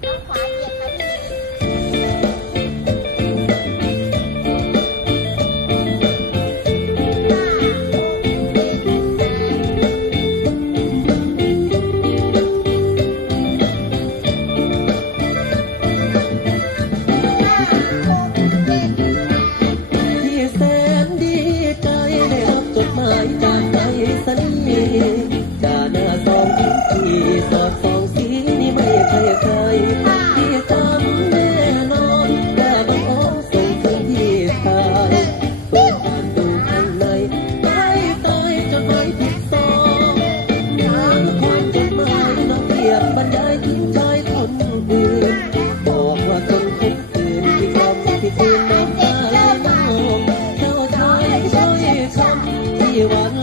防滑液 ดังบรรยายถึงใจคนอื่นบอกว่าคนคนอื่นที่กลมที่คืนน้ำตาไหเท่าชายช้อยคหวาน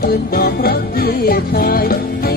คืนบอกรักพี่ชายให้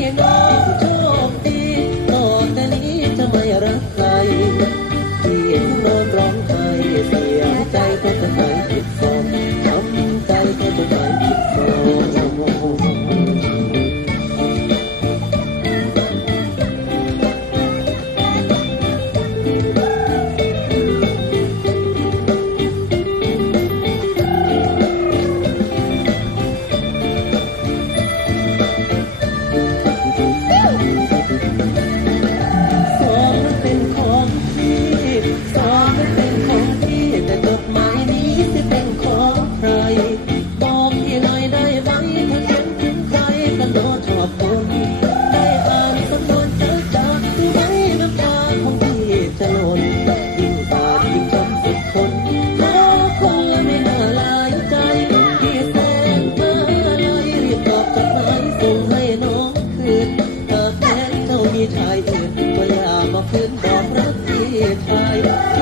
I